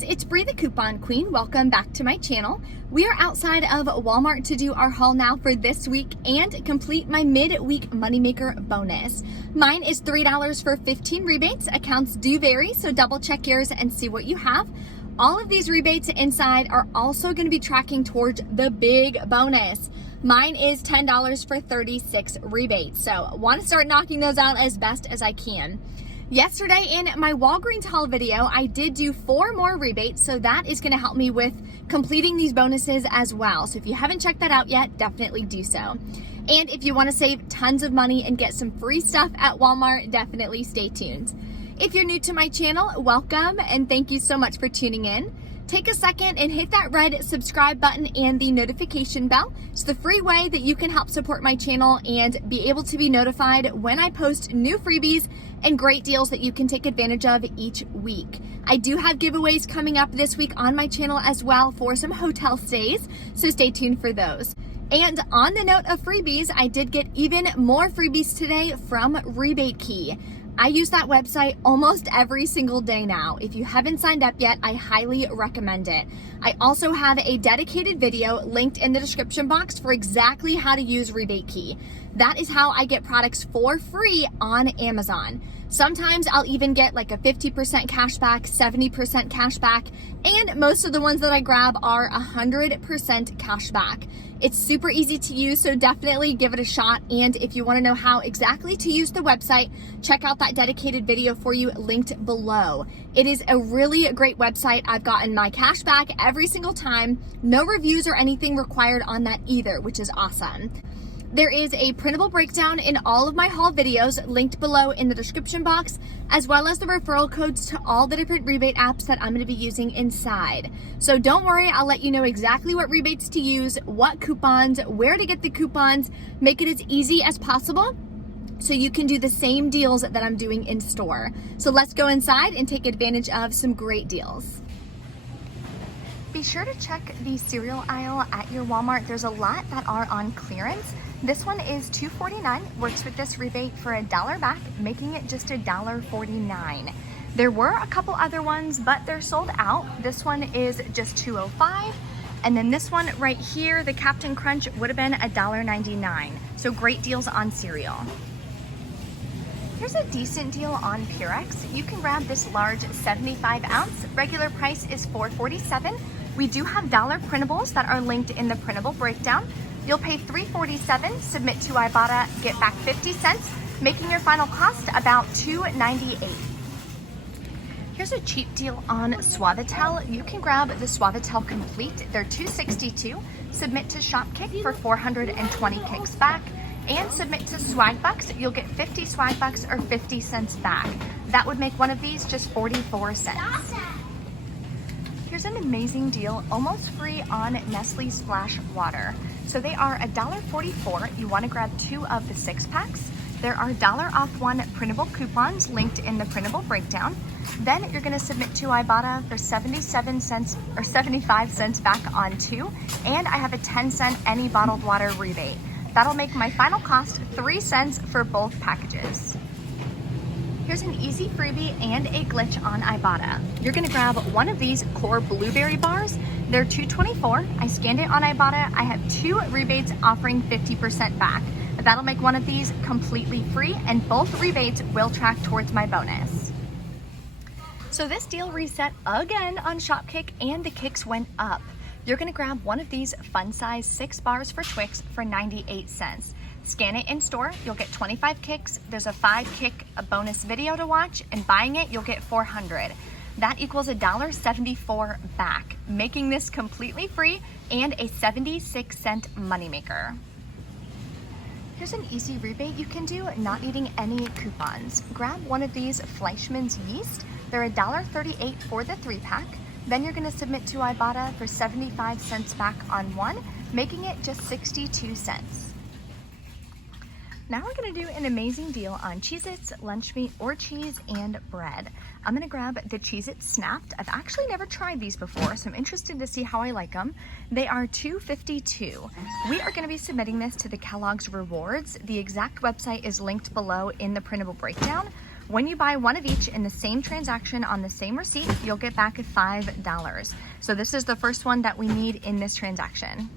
guys, it's Bree the Coupon Queen. Welcome back to my channel. We are outside of Walmart to do our haul now for this week and complete my mid-week moneymaker bonus. Mine is $3 for 15 rebates. Accounts do vary, so double check yours and see what you have. All of these rebates inside are also going to be tracking towards the big bonus. Mine is $10 for 36 rebates, so want to start knocking those out as best as I can. Yesterday in my Walgreens haul video, I did do 4 more rebates, so that is going to help me with completing these bonuses as well. So if you haven't checked that out yet, definitely do so. And if you want to save tons of money and get some free stuff at Walmart, definitely stay tuned. If you're new to my channel, welcome and thank you so much for tuning in. Take a second and hit that red subscribe button and the notification bell. It's the free way that you can help support my channel and be able to be notified when I post new freebies and great deals that you can take advantage of each week. I do have giveaways coming up this week on my channel as well for some hotel stays, so stay tuned for those. And on the note of freebies, I did get even more freebies today from Rebate Key. I use that website almost every single day now. If you haven't signed up yet, I highly recommend it. I also have a dedicated video linked in the description box for exactly how to use Rebate Key. That is how I get products for free on Amazon. Sometimes I'll even get like a 50% cash back, 70% cash back, and most of the ones that I grab are 100% cash back. It's super easy to use, so definitely give it a shot. And if you want to know how exactly to use the website, check out that dedicated video for you linked below. It is a really great website. I've gotten my cash back every single time. No reviews or anything required on that either, which is awesome. There is a printable breakdown in all of my haul videos linked below in the description box, as well as the referral codes to all the different rebate apps that I'm going to be using inside. So don't worry, I'll let you know exactly what rebates to use, what coupons, where to get the coupons, make it as easy as possible so you can do the same deals that I'm doing in store. So let's go inside and take advantage of some great deals. Be sure to check the cereal aisle at your Walmart. There's a lot that are on clearance. This one is $2.49, works with this rebate for $1 back, making it just $1.49. There were a couple other ones, but they're sold out. This one is just $2.05. And then this one right here, the Captain Crunch, would have been $1.99. So great deals on cereal. Here's a decent deal on Purex. You can grab this large 75 ounce. Regular price is $4.47. We do have dollar printables that are linked in the printable breakdown. You'll pay $3.47, submit to Ibotta, get back 50 cents, making your final cost about $2.98. Here's a cheap deal on Suavitel. You can grab the Suavitel Complete. They're $2.62. Submit to Shopkick for 420 kicks back. And submit to Swagbucks, you'll get 50 Swagbucks or 50 cents back. That would make one of these just 44 cents. Here's an amazing deal, almost free on Nestle Splash Water. So they are $1.44. You want to grab 2 of the 6-packs. There are $1 off 1 printable coupons linked in the printable breakdown. Then you're going to submit to Ibotta for 77 cents or 75 cents back on 2. And I have a 10-cent any bottled water rebate. That'll make my final cost 3 cents for both packages. Here's an easy freebie and a glitch on Ibotta. You're gonna grab one of these core blueberry bars. They're $2.24. I scanned it on Ibotta. I have 2 rebates offering 50% back. That'll make one of these completely free, and both rebates will track towards my bonus. So this deal reset again on Shopkick and the kicks went up. You're gonna grab one of these fun size 6 bars for Twix for 98 cents. Scan it in store, you'll get 25 kicks. There's a 5 kick bonus video to watch, and buying it, you'll get 400. That equals $1.74 back, making this completely free and a 76-cent moneymaker. Here's an easy rebate you can do, not needing any coupons. Grab one of these Fleischmann's yeast. They're $1.38 for the 3-pack. Then you're going to submit to Ibotta for 75 cents back on 1, making it just 62 cents. Now we're going to do an amazing deal on Cheez-Its, lunch meat, or cheese and bread. I'm going to grab the Cheez-Its Snapped. I've actually never tried these before, so I'm interested to see how I like them. They are $2.52. We are going to be submitting this to the Kellogg's Rewards. The exact website is linked below in the printable breakdown. When you buy one of each in the same transaction on the same receipt, you'll get back $5. So this is the first one that we need in this transaction.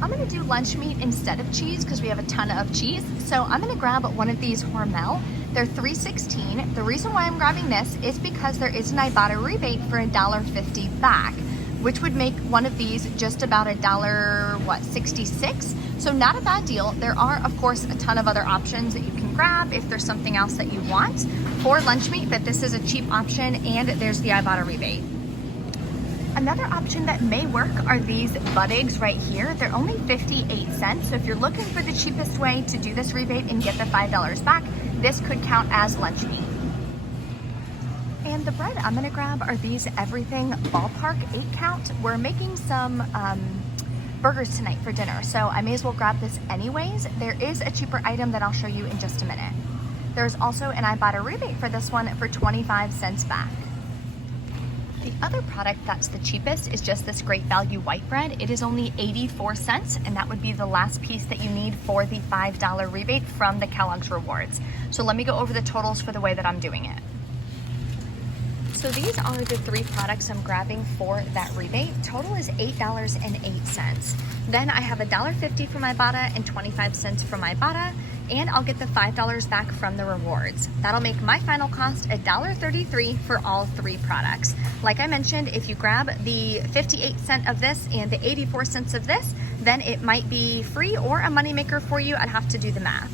I'm gonna do lunch meat instead of cheese because we have a ton of cheese. So I'm gonna grab one of these Hormel. They're $3.16. The reason why I'm grabbing this is because there is an Ibotta rebate for $1.50 back, which would make one of these just about $1.66. So not a bad deal. There are, of course, a ton of other options that you can grab if there's something else that you want for lunch meat, but this is a cheap option, and there's the Ibotta rebate. Another option that may work are these butt eggs right here. They're only 58 cents. So if you're looking for the cheapest way to do this rebate and get the $5 back, this could count as lunch meat. And the bread I'm gonna grab are these Everything Ballpark 8-count. We're making some burgers tonight for dinner, so I may as well grab this anyways. There is a cheaper item that I'll show you in just a minute. There's also an Ibotta rebate for this one for 25 cents back. The other product that's the cheapest is just this Great Value white bread. It is only 84 cents, and that would be the last piece that you need for the $5 rebate from the Kellogg's Rewards. So let me go over the totals for the way that I'm doing it. So these are the three products I'm grabbing for that rebate. Total is $8.08. Then I have $1.50 from Ibotta and 25 cents from Ibotta, and I'll get the $5 back from the rewards. That'll make my final cost $1.33 for all three products. Like I mentioned, if you grab the 58 cent of this and the 84 cents of this, then it might be free or a moneymaker for you. I'd have to do the math.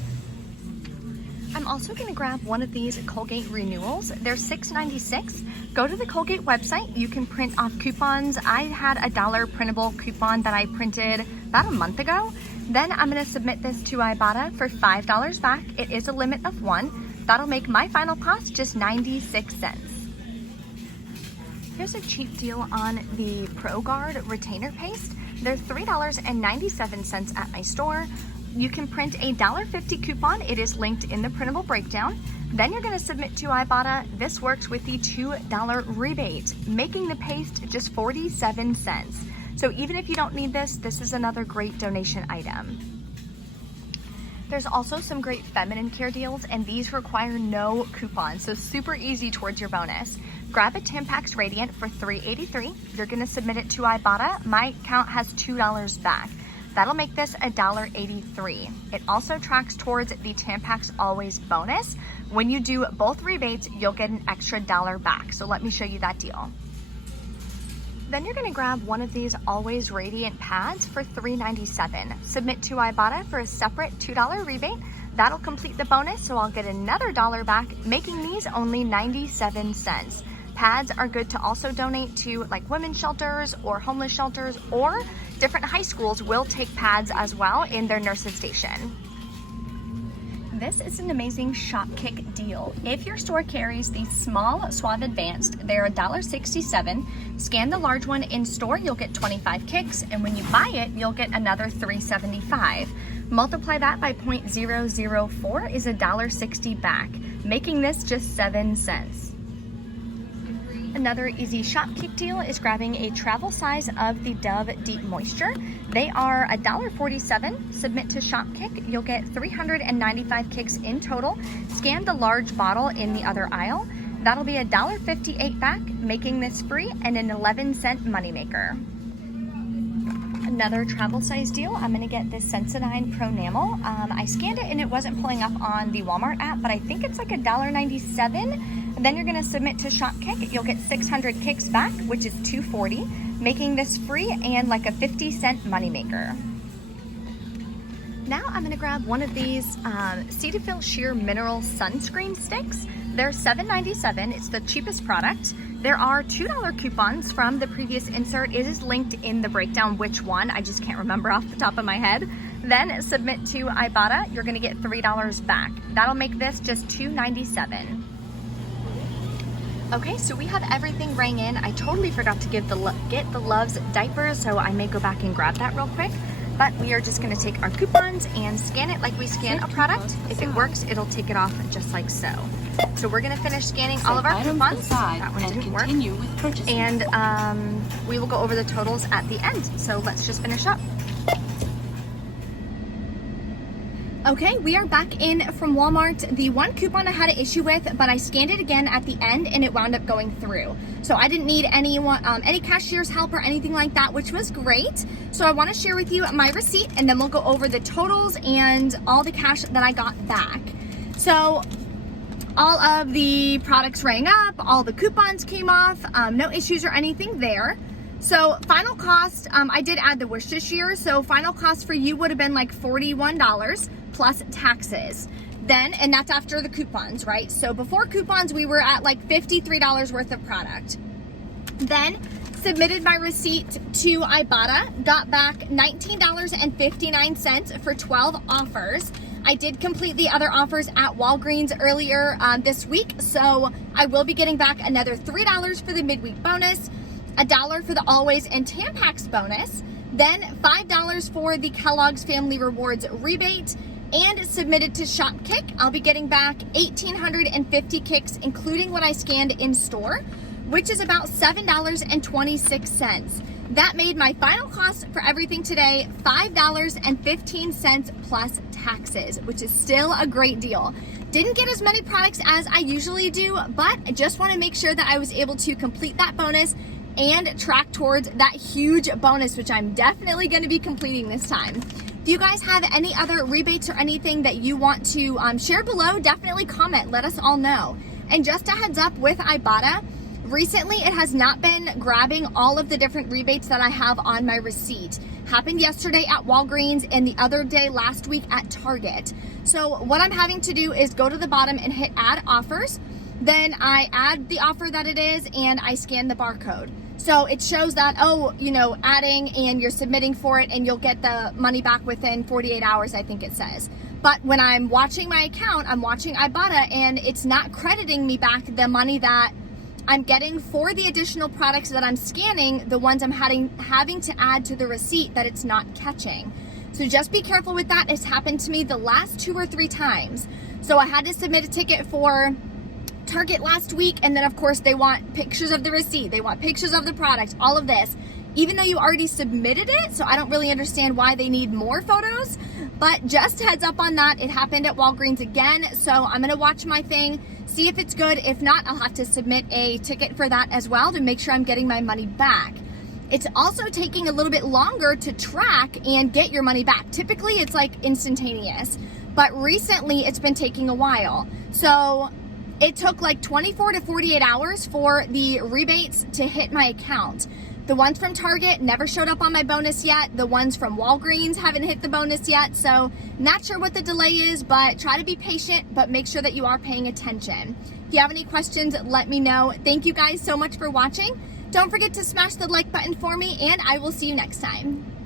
I'm also going to grab one of these Colgate Renewals. They're $6.96. Go to the Colgate website. You can print off coupons. I had a $1 printable coupon that I printed about a month ago. Then I'm going to submit this to Ibotta for $5 back. It is a limit of 1. That'll make my final cost just 96 cents. Here's a cheap deal on the ProGuard retainer paste. They're $3.97 at my store. You can print a $1.50 coupon. It is linked in the printable breakdown. Then you're going to submit to Ibotta. This works with the $2 rebate, making the paste just 47 cents. So even if you don't need this, this is another great donation item. There's also some great feminine care deals, and these require no coupons, so super easy towards your bonus. Grab a Tampax Radiant for $3.83. You're going to submit it to Ibotta. My account has $2 back. That'll make this $1.83. It also tracks towards the Tampax Always bonus. When you do both rebates, you'll get an extra $1 back. So let me show you that deal. Then you're gonna grab one of these Always Radiant pads for $3.97. Submit to Ibotta for a separate $2 rebate. That'll complete the bonus, so I'll get another $1 back, making these only 97 cents. Pads are good to also donate to like women's shelters or homeless shelters, or different high schools will take pads as well in their nurses station. This is an amazing Shopkick deal. If your store carries the small Suave Advanced, they're $1.67. Scan the large one in store, you'll get 25 kicks, and when you buy it, you'll get another $3.75. Multiply that by 0.004 is $1.60 back, making this just 7 cents. Another easy Shopkick deal is grabbing a travel size of the Dove Deep Moisture. They are $1.47. Submit to Shopkick. You'll get 395 kicks in total. Scan the large bottle in the other aisle. That'll be $1.58 back, making this free and an 11-cent moneymaker. Another travel size deal, I'm gonna get this Sensodyne Pro Enamel. I scanned it and it wasn't pulling up on the Walmart app, but I think it's like $1.97. Then you're gonna submit to Shopkick. You'll get 600 kicks back, which is $2.40, making this free and like a 50-cent moneymaker. Now I'm gonna grab one of these Cetaphil Sheer Mineral Sunscreen Sticks. They're $7.97, it's the cheapest product. There are $2 coupons from the previous insert. It is linked in the breakdown which one, I just can't remember off the top of my head. Then submit to Ibotta, you're gonna get $3 back. That'll make this just $2.97. Okay, so we have everything rang in. I totally forgot to get the Loves diapers, so I may go back and grab that real quick. But we are just gonna take our coupons and scan it like we scan a product. If it works, it'll take it off just like so. So we're gonna finish scanning all of our coupons. That one didn't work. And we will go over the totals at the end. So let's just finish up. Okay, we are back in from Walmart. The one coupon I had an issue with, but I scanned it again at the end and it wound up going through. So I didn't need any cashier's help or anything like that, which was great. So I want to share with you my receipt and then we'll go over the totals and all the cash that I got back. So all of the products rang up, all the coupons came off, no issues or anything there. So final cost, I did add the Worcestershire, so final cost for you would have been like $41 plus taxes. Then, and that's after the coupons, right? So before coupons, we were at like $53 worth of product. Then submitted my receipt to Ibotta, got back $19.59 for 12 offers. I did complete the other offers at Walgreens earlier this week, so I will be getting back another $3 for the midweek bonus, $1 for the Always and Tampax bonus, then $5 for the Kellogg's Family Rewards rebate, and submitted to Shopkick. I'll be getting back 1,850 kicks, including what I scanned in store, which is about $7.26. That made my final cost for everything today $5.15 plus taxes, which is still a great deal. Didn't get as many products as I usually do, but I just want to make sure that I was able to complete that bonus and track towards that huge bonus, which I'm definitely going to be completing this time. If you guys have any other rebates or anything that you want to share below, definitely comment. Let us all know. And just a heads up with Ibotta, recently it has not been grabbing all of the different rebates that I have on my receipt. Happened yesterday at Walgreens and the other day last week at Target. So what I'm having to do is go to the bottom and hit add offers. Then I add the offer that it is and I scan the barcode. So it shows that, oh, you know, adding and you're submitting for it and you'll get the money back within 48 hours, I think it says. But when I'm watching my account, I'm watching Ibotta and it's not crediting me back the money that I'm getting for the additional products that I'm scanning, the ones I'm having to add to the receipt that it's not catching. So just be careful with that. It's happened to me the last 2 or 3 times. So I had to submit a ticket for Target last week, and then of course they want pictures of the receipt, they want pictures of the product, all of this, even though you already submitted it. So I don't really understand why they need more photos, but just heads up on that. It happened at Walgreens again, so I'm gonna watch my thing, see if it's good. If not, I'll have to submit a ticket for that as well to make sure I'm getting my money back. It's also taking a little bit longer to track and get your money back. Typically it's like instantaneous, but recently it's been taking a while. So it took like 24 to 48 hours for the rebates to hit my account. The ones from Target never showed up on my bonus yet. The ones from Walgreens haven't hit the bonus yet. So not sure what the delay is, but try to be patient, but make sure that you are paying attention. If you have any questions, let me know. Thank you guys so much for watching. Don't forget to smash the like button for me, and I will see you next time.